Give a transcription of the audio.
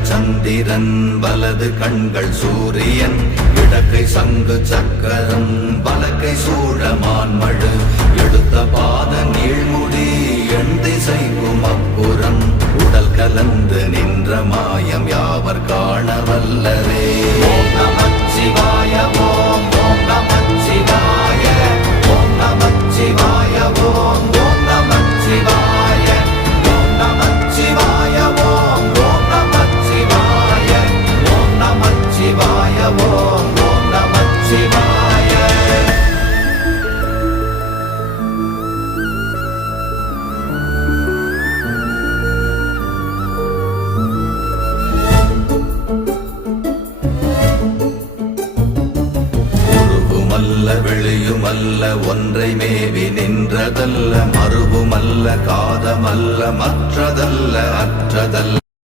இடங்கள் சந்திரன் வலது கண்கள் சூரியன் இடக்கை சங்கு சக்கரம் வலக்கை சூழமான்மழு எடுத்த பாத நீழ்முடி எண் திசைக்கும் அப்புறம் உடல் கலந்து நின்ற மாயம் யாவர் காண வல்லரே. ஓம் நமச்சிவாய ஓம் ஓம் நமச்சிவாய ஓம் நமச்சிவாய ஓம் ஓம் நமச்சிவாய ஓம் நமச்சிவாய ஓம் ஓம் நமச்சிவாய ஓம் நமச்சிவாய ஓம் ஓம் நமச்சிவாய. வெளியுமல்ல ஒன்றை மேவி நின்றதல்ல மறுவுமல்ல காதமல்ல மற்றதல்ல அற்றதல்ல